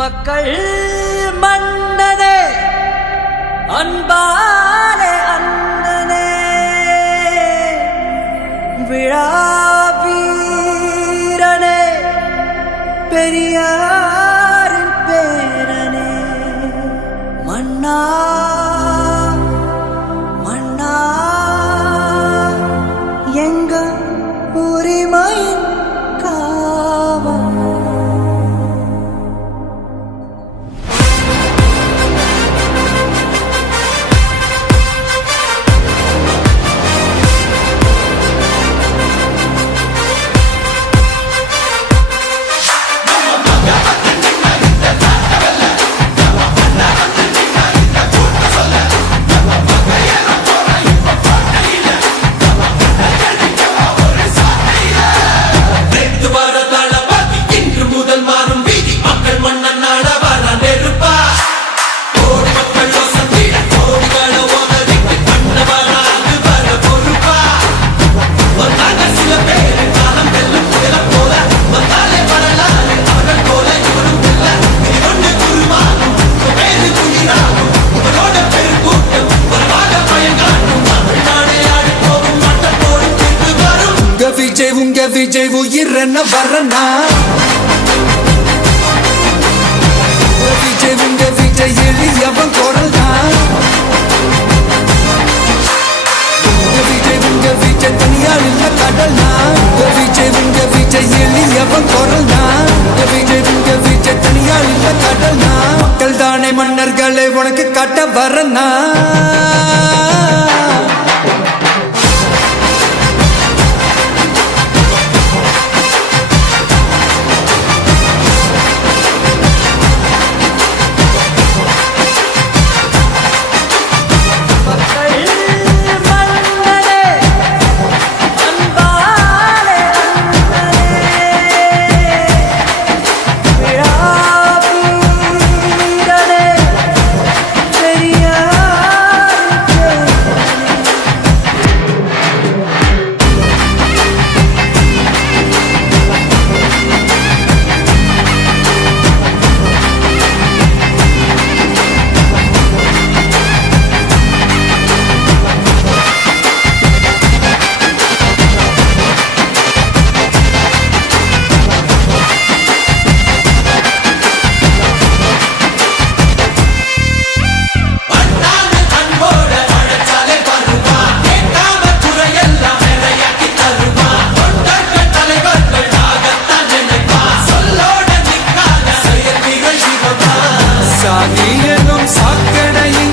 மக்கள் மன்னனே அன்பாலே அண்ணனே விழாவீரனே பெரியாரின் பேரனே. மன்னா விஜய் உயிரென வரனா விஜய் உங்க விஜய் எளியவன் குரல் தான். விஜய் உங்க விஜய் தனியா இல்ல கடல் தான். விஜய் உங்க விஜய் எளியவன் குரல் தான். விஜய் உங்க விஜய் தனியா இல்ல கடல் தான். மக்கள் தானே மன்னர்களை உனக்கு கட்ட வரனா சாகி எனும் சாக்கடையின்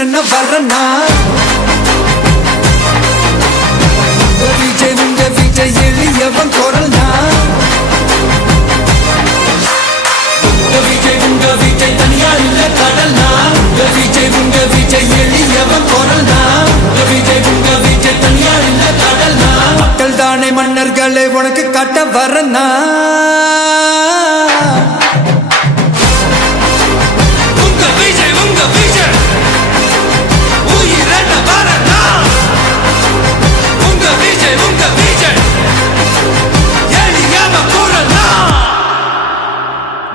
உடனே வர்றனா விஜய் உங்க விஜய் எளியவன் குரல்